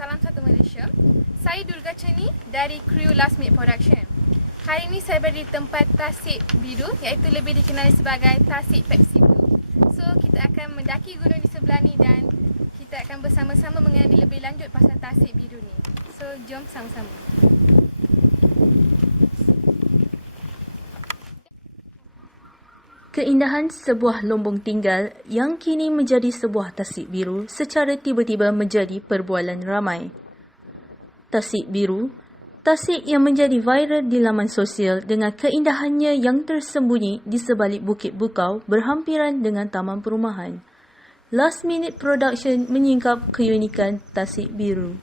Salam Satu Malaysia. Saya Durga Chani dari kru Last Minute Production. Hari ini saya berada di tempat Tasik Biru, iaitu lebih dikenali sebagai Tasik Pepsi Blue. So, kita akan mendaki gunung di sebelah ni dan kita akan bersama-sama mengenali lebih lanjut pasal Tasik Biru ni. So, jom sama-sama. Keindahan sebuah lombong tinggal yang kini menjadi sebuah tasik biru secara tiba-tiba menjadi perbualan ramai. Tasik biru, tasik yang menjadi viral di laman sosial dengan keindahannya yang tersembunyi di sebalik bukit bukau berhampiran dengan taman perumahan. Last Minute Production menyingkap keunikan Tasik Biru.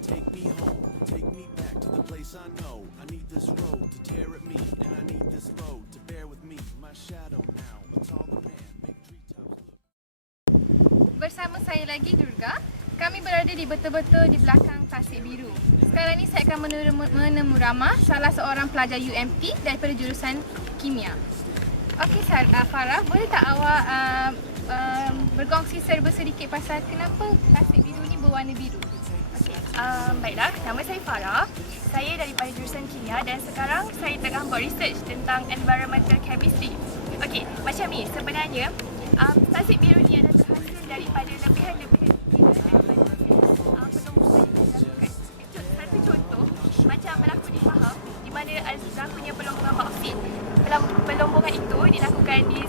Take me home, take me back to the place I know. I need this road to tear at me, and I need this road to bear with me. My shadow now, a taller man, make treetops look. Bersama saya lagi Durga, kami berada di betul-betul di belakang Tasik Biru. Sekarang ni saya akan menemu Rama, salah seorang pelajar UMT daripada jurusan Kimia. Okey Farah, boleh tak awak berkongsi serba sedikit pasal kenapa Tasik Biru ni berwarna biru? Baiklah, nama saya Farah. Saya daripada jurusan Kimia dan sekarang saya tengah buat research tentang environmental chemistry. Okey, macam ni sebenarnya Tasik Biru ni adalah terhasil daripada lebihan-lebihan daripada pelombongan yang dilakukan. Satu contoh, macam berlaku di Pahang di mana berlakunya pelombongan bauksit. Pelombongan itu dilakukan di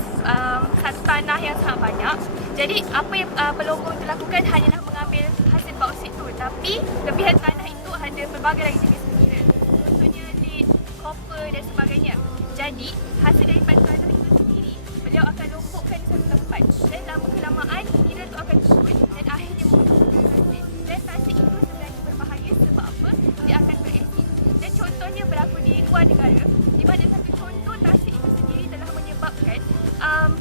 satu tanah yang sangat banyak. Jadi apa yang pelombong itu lakukan hanyalah mengambil hasil bauksit itu, tapi lebihan tanah itu ada pelbagai lagi jenis mineral. Contohnya lead, copper dan sebagainya. Jadi hasil daripada tanah itu sendiri beliau akan lombokkan di satu tempat dan lama kelamaan mineral itu akan turun dan akhirnya membuatkan tasik. Dan tasik itu sebenarnya berbahaya sebab apa? Dia akan berasid. Dan contohnya berlaku di luar negara di mana satu contoh tasik itu sendiri telah menyebabkan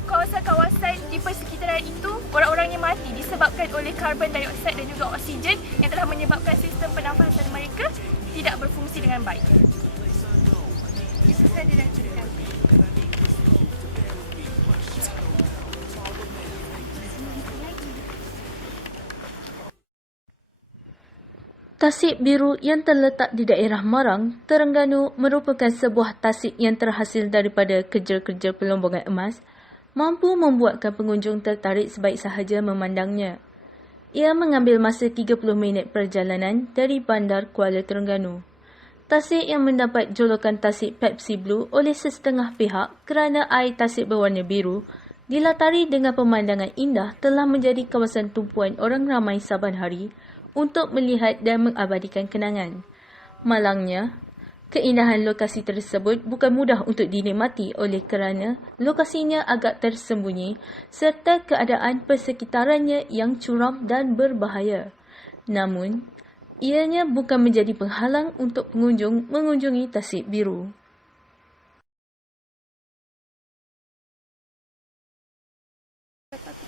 kawasan-kawasan di persekitaran itu orang-orangnya mati disebabkan oleh karbon dioksida dan juga oksigen yang telah menyebabkan sistem pernafasan mereka tidak berfungsi dengan baik. Itu saja dan cerita. Tasik Biru yang terletak di daerah Marang, Terengganu merupakan sebuah tasik yang terhasil daripada kerja-kerja pelombongan emas, mampu membuatkan pengunjung tertarik sebaik sahaja memandangnya. Ia mengambil masa 30 minit perjalanan dari Bandar Kuala Terengganu. Tasik yang mendapat julukan Tasik Pepsi Blue oleh sesetengah pihak kerana air tasik berwarna biru, dilatari dengan pemandangan indah telah menjadi kawasan tumpuan orang ramai saban hari untuk melihat dan mengabadikan kenangan. Malangnya, keindahan lokasi tersebut bukan mudah untuk dinikmati oleh kerana lokasinya agak tersembunyi serta keadaan persekitarannya yang curam dan berbahaya. Namun, ianya bukan menjadi penghalang untuk pengunjung mengunjungi Tasik Biru.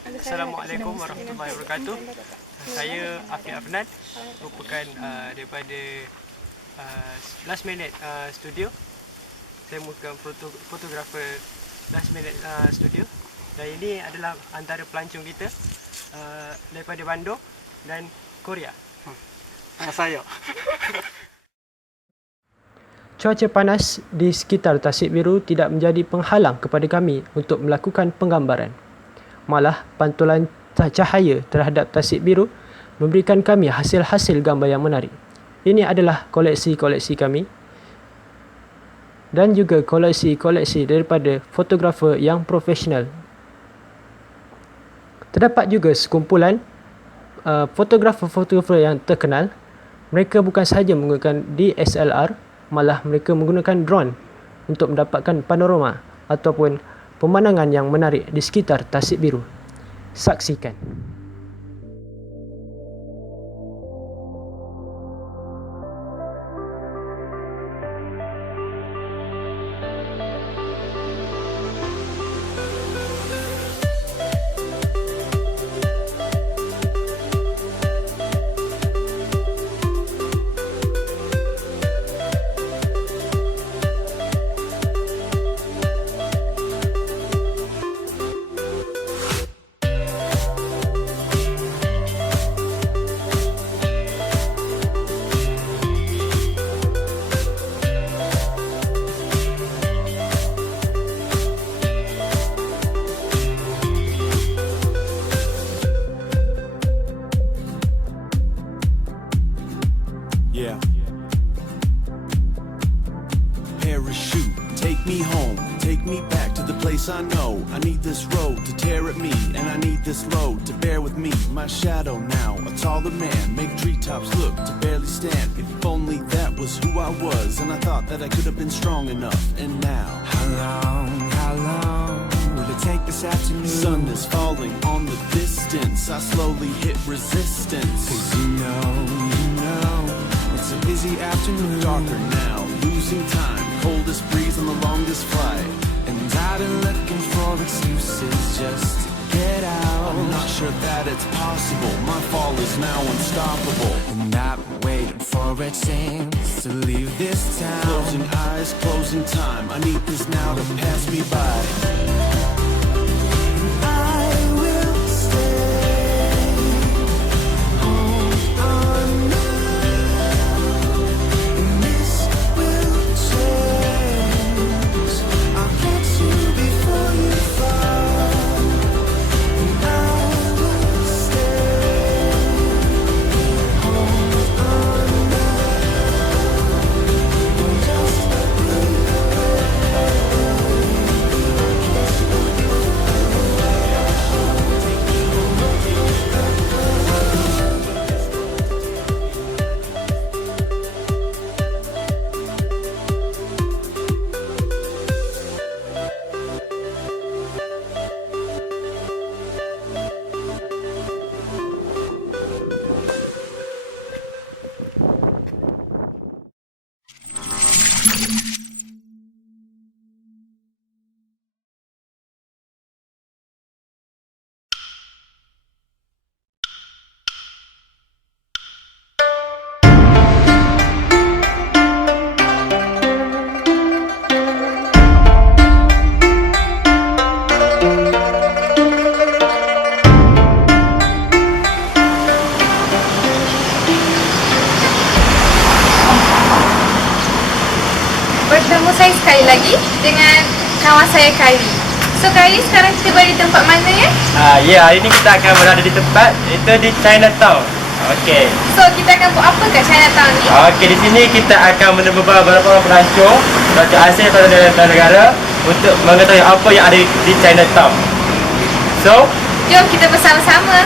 Assalamualaikum warahmatullahi wabarakatuh. Saya Afiq Afnan, merupakan daripada last minute studio. Saya bukan fotografer last minute studio. Dan ini adalah antara pelancong kita daripada Bandung dan Korea. Saya. Cuaca panas di sekitar Tasik Biru tidak menjadi penghalang kepada kami untuk melakukan penggambaran. Malah, pantulan cahaya terhadap Tasik Biru memberikan kami hasil-hasil gambar yang menarik. Ini adalah koleksi-koleksi kami dan juga koleksi-koleksi daripada fotografer yang profesional. Terdapat juga sekumpulan fotografer-fotografer yang terkenal. Mereka bukan sahaja menggunakan DSLR, malah mereka menggunakan drone untuk mendapatkan panorama ataupun pemandangan yang menarik di sekitar Tasik Biru. Saksikan. Yeah. Parachute, take me home, take me back to the place I know. I need this road to tear at me, and I need this load to bear with me. My shadow now, a taller man, make treetops look to barely stand. If only that was who I was, and I thought that I could have been strong enough. And now, how long will it take this afternoon? Sun is falling on the distance, I slowly hit resistance. 'Cause you know it's a busy afternoon. Darker now, losing time, coldest breeze on the longest flight. And I've been looking for excuses just to get out. I'm not sure that it's possible, my fall is now unstoppable. And I'm waiting for a chance to leave this town. Closing eyes, closing time, I need this now to pass me by. I will stay, hold on now, and this will change. I'll catch you before you fall, and I will stay, hold on now, and just bertemu saya sekali lagi dengan kawan saya Kylie. So Kylie, sekarang kita berada di tempat mana ya? Hari ini kita akan berada di tempat itu di Chinatown. Okey. So kita akan buat apa kat Chinatown ni? Okey, di sini kita akan menemui beberapa orang pelancong asing daripada negara untuk mengetahui apa yang ada di Chinatown. So, Jom kita bersama-sama.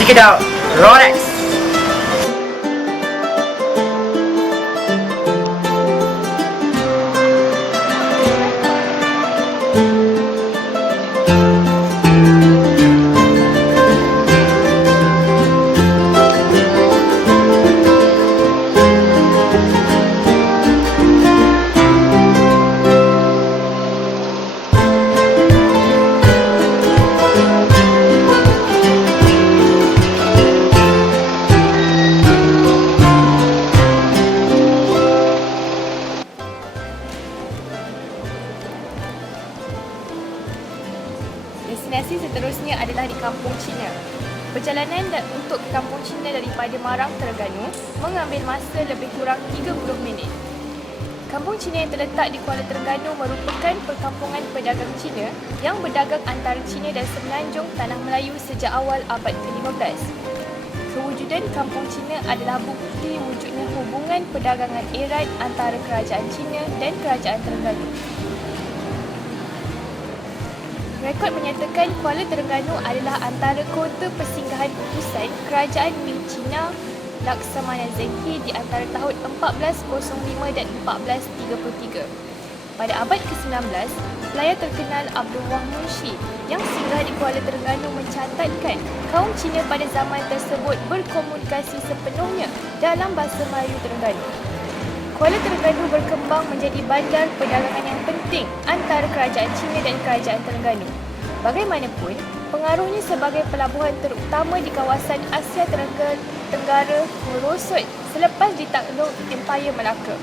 check it out. Rolex. Kampung Cina. Perjalanan untuk ke Kampung Cina daripada Marang, Terengganu mengambil masa lebih kurang 30 minit. Kampung Cina yang terletak di Kuala Terengganu merupakan perkampungan pedagang Cina yang berdagang antara Cina dan Semenanjung Tanah Melayu sejak awal abad ke-15. Kewujudan Kampung Cina adalah bukti wujudnya hubungan perdagangan erat antara Kerajaan Cina dan Kerajaan Terengganu. Rekod menyatakan Kuala Terengganu adalah antara kota persinggahan utusan Kerajaan Ming Cina Laksamana Zenghi di antara tahun 1405 dan 1433. Pada abad ke-19, pelayar terkenal Abdul Wahid Munshi yang singgah di Kuala Terengganu mencatatkan kaum Cina pada zaman tersebut berkomunikasi sepenuhnya dalam bahasa Melayu Terengganu. Kuala Terengganu berkembang menjadi bandar perdagangan yang penting antara Kerajaan Cina dan Kerajaan Terengganu. Bagaimanapun, pengaruhnya sebagai pelabuhan terutama di kawasan Asia Tenggara merosot selepas ditakluk Empayar Melaka.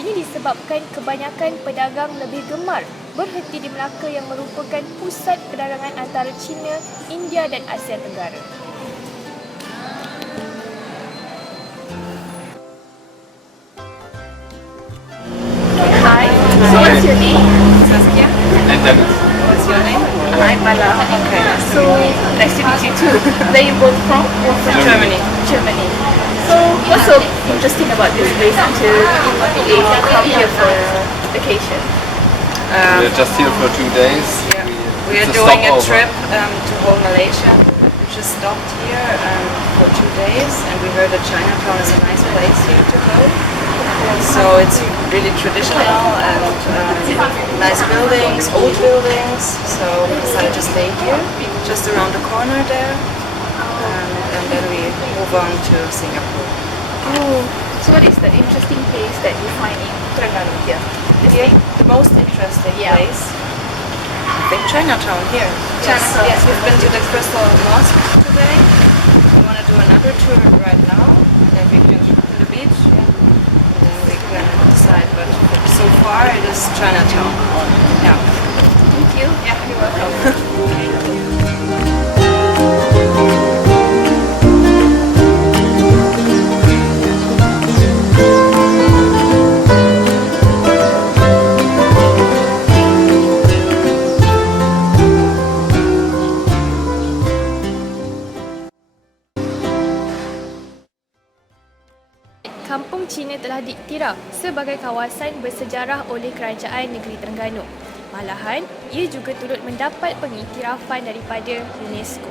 Ini disebabkan kebanyakan pedagang lebih gemar berhenti di Melaka yang merupakan pusat perdagangan antara China, India dan Asia Tenggara. Hi, so what's your name? Saskia. And then What's your name? Hi, Bala. Okay, so nice to meet you too. Where you both from? Germany. Germany. So what's so interesting about this place to come here for vacation? we're just here for 2 days. We are It's a doing a stopover. trip to whole Malaysia. We just stopped here for 2 days and we heard that Chinatown is a nice place here to go. So it's really traditional and nice buildings, old buildings. So we decided to stay here, just around the corner there. And then we move on to Singapore. Oh, so what is the interesting place that you find in Terengganu here? The most interesting Yeah. place, I think Chinatown here. Chinatown. Yes, we've been to the Crystal Mosque today. We want to do another tour right now, and then we can to the beach, and then we can decide. But so far it is Chinatown. Yeah. Thank you. Yeah, you're welcome. Kampung Cina telah diiktiraf sebagai kawasan bersejarah oleh Kerajaan Negeri Terengganu. Malahan, ia juga turut mendapat pengiktirafan daripada UNESCO.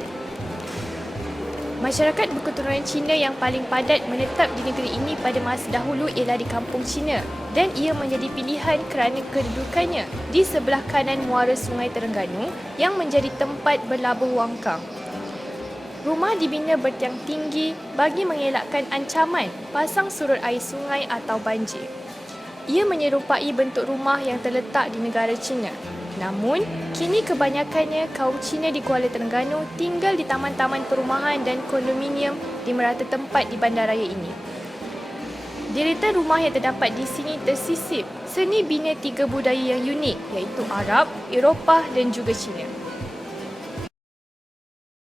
Masyarakat berketurunan Cina yang paling padat menetap di negeri ini pada masa dahulu ialah di Kampung Cina dan ia menjadi pilihan kerana kedudukannya di sebelah kanan muara Sungai Terengganu yang menjadi tempat berlabuh wangkang. Rumah dibina bertiang tinggi bagi mengelakkan ancaman pasang surut air sungai atau banjir. Ia menyerupai bentuk rumah yang terletak di negara China. Namun, kini kebanyakannya kaum Cina di Kuala Terengganu tinggal di taman-taman perumahan dan kondominium di merata tempat di bandaraya ini. Deretan rumah yang terdapat di sini tersisip seni bina 3 budaya yang unik iaitu Arab, Eropah dan juga Cina.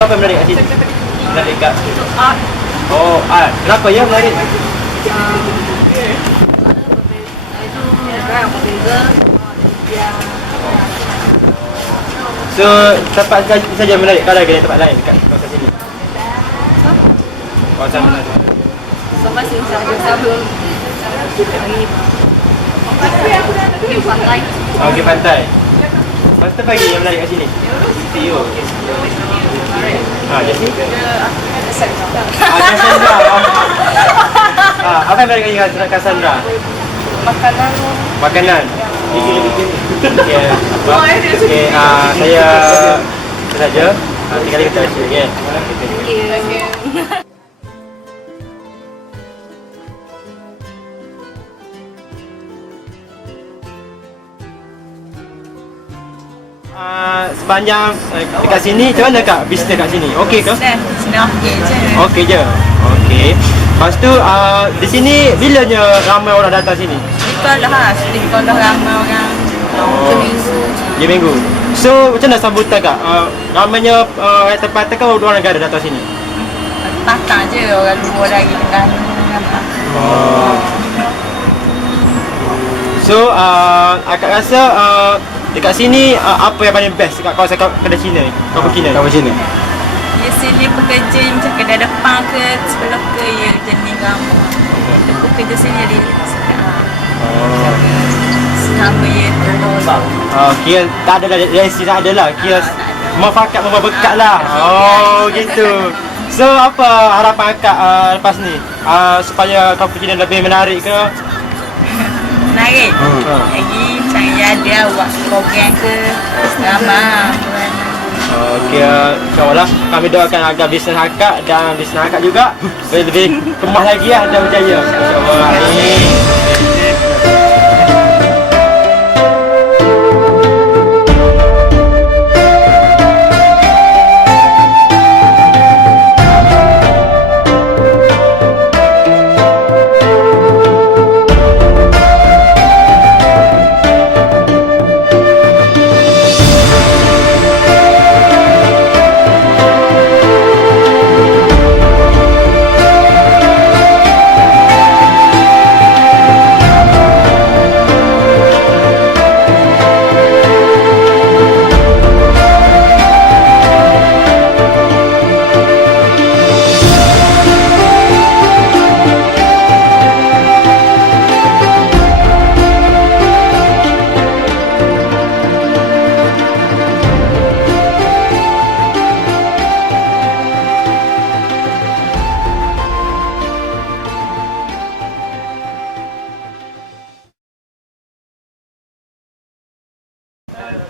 Apa yang menarik kat sini? Menarik kat art. Oh, art. Kenapa ya menarik? So, tempat saja menarik kalau ada tempat lain dekat kawasan sini? Kawasan mana? Oh, pergi pantai. Masa pagi yang menarik kat sini? Tio. Jadi? Cassandra. Apa yang menarik kat Cassandra? Makanan. Okay. Okay, saya itu saja. Nanti kali kita share, okay? Thank you. Sepanjang dekat sini, macam mana kak bisnes kat sini? Okey ke? Senang okey je. Okey je. Okey. Lepas tu di sini bilanya ramai orang datang sini? Kita dah lah, dah ramai orang. Oh, 3 minggu. So macam mana sambutan Kak? Ramainya tempatan kan luar negara datang sini? Tak je orang luar lagi Terengganu nampak. So akak rasa dekat sini apa yang paling best dekat kawasan kedai Cina ni? Kampung Cina. Ya sini pekerja yang macam kedai depan ke sebelah ke ya jenis kamu. Kita pekerja sini jadi sekarang. Selama ya terus. Kira tak ada lah, resi tak ada lah. Kira mafakat berkat lah. Gitu. So apa harapan akak lepas ni? Supaya kampung Cina lebih menarik ke? Menarik. Lagi macam ada buat program ke drama. InsyaAllah kami doakan agar bisnes akak dan bisnes akak juga lebih kemas lagi lah dan berjaya. InsyaAllah.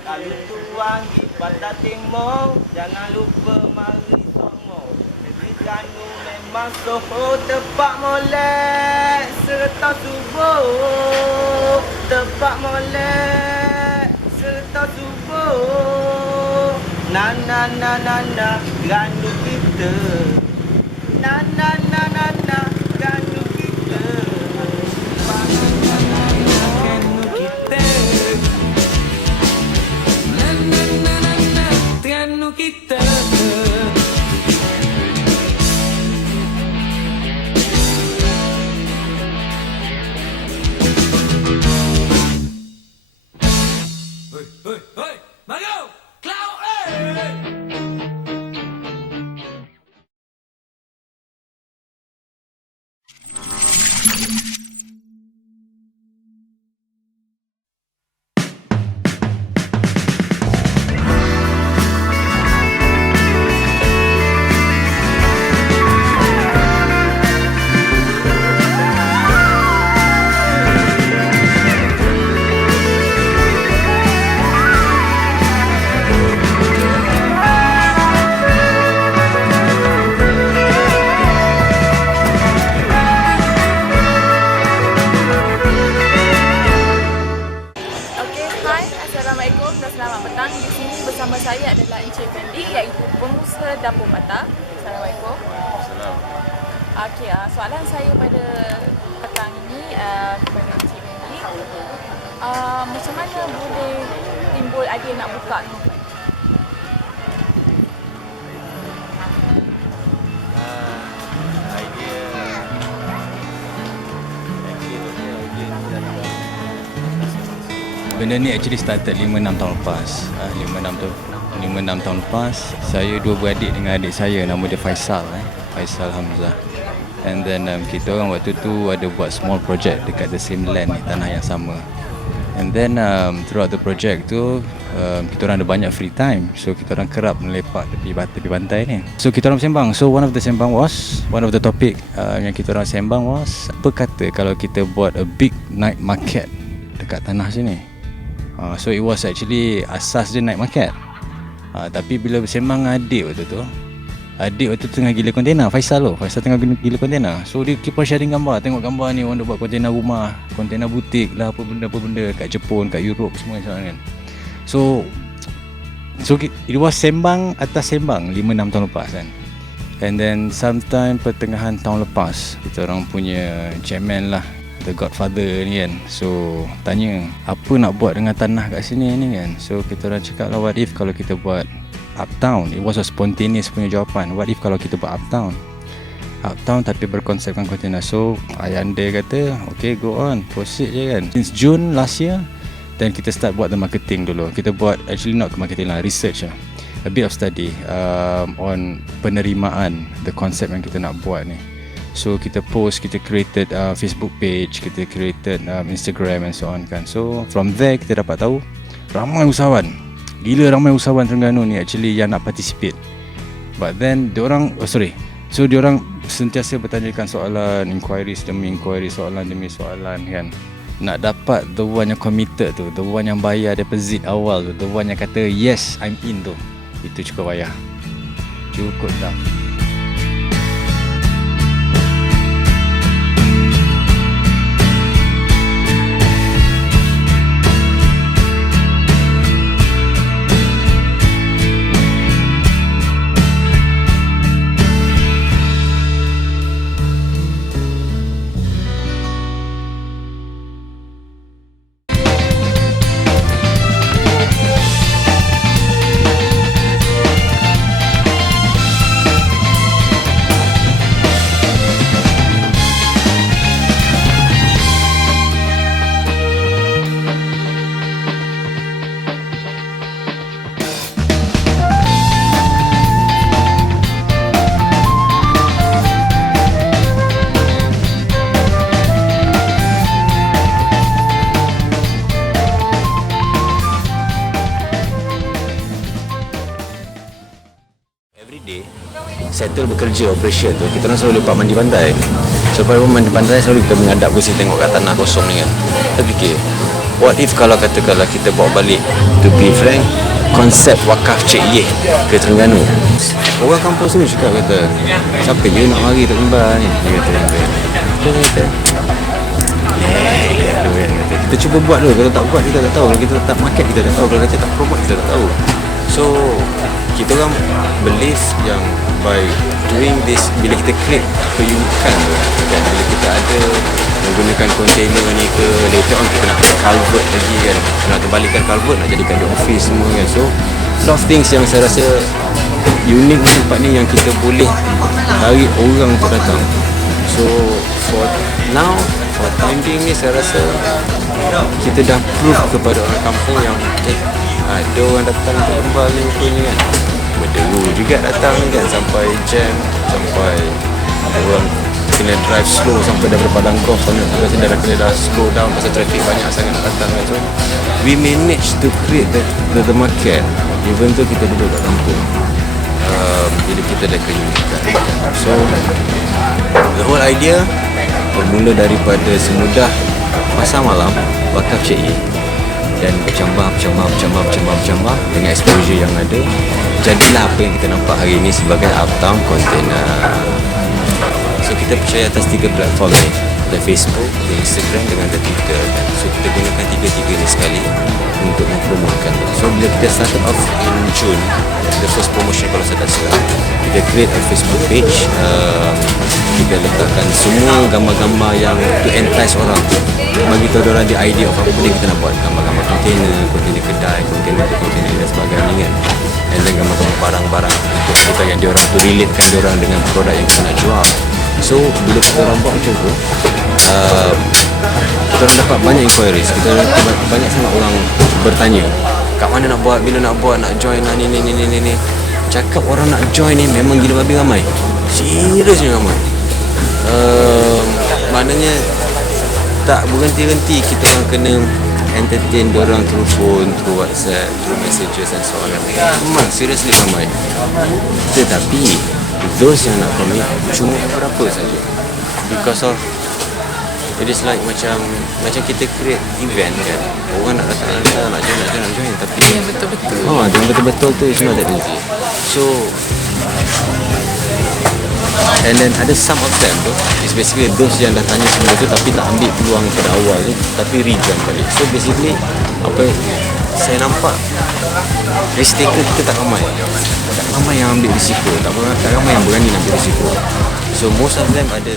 Kalau tuang di Pantai Timur, jangan lupa mari semua. Negeri Terengganu memang soho tempat molek serta subuh. Tempat molek serta subuh. Na Terengganu kita. Na Terengganu kita. Assalamualaikum dan selamat petang. Di sini bersama saya adalah Encik Fendi iaitu pengusaha dapur mata. Assalamualaikum. Okey, soalan saya pada petang ini kepada Encik Fendi, macam mana boleh timbul idea nak buka ni? Benda ni actually started 5-6 tahun lepas. 5-6 tahun lepas, saya dua beradik dengan adik saya, nama dia Faisal, Faisal Hamzah. And then kita orang waktu tu ada buat small project dekat the same land ni, tanah yang sama. And then throughout the project tu, kita orang ada banyak free time. So kita orang kerap melepak tepi pantai ni. So kita orang sembang. So one of the topic yang kita orang sembang was, apa kata kalau kita buat a big night market dekat tanah sini. So it was actually asas dia night market. Tapi bila bersembang adik waktu tu tengah gila kontena. Faisal tengah gila kontena. So dia keep on sharing gambar. Tengok gambar ni, orang dah buat kontena rumah, kontena butik lah, apa benda kat Jepun, kat Europe semua macam kan. So it was sembang atas sembang 5-6 tahun lepas kan. And then sometime pertengahan tahun lepas, kita orang punya chairman lah, the godfather ni kan. So tanya apa nak buat dengan tanah kat sini ni kan. So kita orang cakap lah, what if kalau kita buat uptown. It was a spontaneous punya jawapan. What if kalau kita buat uptown tapi berkonsepkan container. So ayanda kata okay, go on, proceed je kan. Since June last year, then kita start buat the marketing dulu. Kita buat, actually not marketing lah, research lah, a bit of study on penerimaan the concept yang kita nak buat ni. So kita post, kita created Facebook page, kita created Instagram and so on kan. So from there kita dapat tahu ramai usahawan, gila ramai usahawan Terengganu ni actually yang nak participate. But then diorang, so diorang sentiasa bertanyakan soalan, inquiries demi inquiry, soalan demi soalan kan. Nak dapat the one yang committed tu, the one yang bayar deposit awal tu, the one yang kata yes I'm in tu, itu cukup payah, cukup dah. Settle bekerja operation tu, kita orang selalu lepak mandi pantai. So pada mandi pantai selalu kita menghadap ke sini tengok kat tanah kosong ni kan. Kita fikir, what if kalau katakanlah kita bawa balik, to be frank, konsep wakaf Cik Yeh ke Terengganu. Orang kampung sini cakap kata, siapa je nak mari tak sembah ni? Dia kata, kita cuba buat dulu. Kalau tak buat kita tak tahu. Kalau kita tak market kita tak tahu. Kalau kita tak promote kita tak tahu. So kita orang believe yang by doing this, bila kita create keunikan tu kan, bila kita ada menggunakan container ni ke, later on kita nak pakai culvert lagi kan, nak terbalikkan culvert, nak jadikan dia office semua kan. So lot of things yang saya rasa unik di tempat ni yang kita boleh tarik orang untuk datang. So for now, for time being ni saya rasa kita dah prove kepada orang kampung yang ada orang datang untuk lembah ni rupanya kan. Berderu juga datang kan, sampai jam, sampai orang kena drive slow sampai daripada padang golf sana sampai sini dah kena slow down pasal traffic banyak sangat nak datang kan. So we managed to create the market even though kita duduk kat kampung. Jadi kita ada keunikan. So the whole idea bermula daripada semudah pasar malam wakaf Cik Yeh, dan bercambah dengan exposure yang ada, jadilah apa yang kita nampak hari ini sebagai uptown container. So kita percaya atas 3 platform ni, the Facebook, the Instagram dengan the Twitter kan. So kita gunakan 3 ni sekali untuk mempromotkan. So bila kita started off in June, the first promotion kalau saya tak silap, kita create a Facebook page. Kita letakkan semua gambar-gambar yang to entice orang, bagi tahu orang the idea of apa benda kita nak buat. Gambar-gambar kontainer kedai, kontainer dan sebagainya kan. And then gambar-gambar barang-barang untuk kita yang diorang tu relatekan diorang dengan produk yang kita nak jual. So bila kita orang buat macam tu, kita orang dapat banyak inquiries. Kita banyak sangat orang bertanya, kat mana nak buat, bila nak buat, nak join lah ni. Cakap orang nak join ni memang gila babi ramai. Seriusnya ramai. Maknanya tak berhenti-henti kita orang kena entertain diorang through phone, through WhatsApp, through messages and so on. Memang seriously ramai. Tetapi those yang nak commit cuma berapa saja, because of it is like macam kita create event kan, orang nak datang nak join, tapi yang betul-betul tu is not that easy. So and then ada some of them tu is basically those yang dah tanya semua tu tapi tak ambil peluang pada awal ni, tapi rejoin balik. So basically apa saya nampak, risk taker kita tak ramai yang ambil risiko, tak ramai yang berani ambil risiko. So most of them ada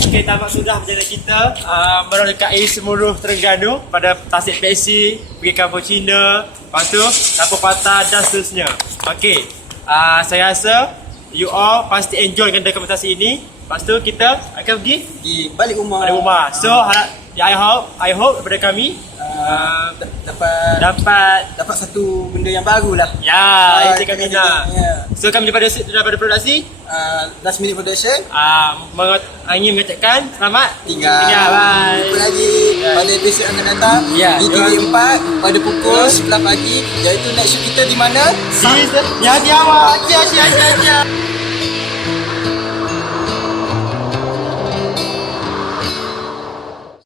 Okey, tamat sudah perjalanan kita merokai seluruh Terengganu pada Tasik PSC, pergi kampung Cina, lepas tu Kampung Patah dan seterusnya. Okey, saya rasa you all pasti enjoy dengan dokumentasi ini. Lepas tu kita akan pergi Di balik rumah. pada rumah. So I hope daripada kami dapat satu benda yang baru lah. ya, itu kami kita nak. ya. So kami daripada produksi Last Minute Production. ingin mengatakan selamat Tinggal. Bye. Jumpa lagi pada episod akan datang Ya, di TV4 pada pukul 11 pagi, iaitu next show kita di mana? Ya, awak. Ya.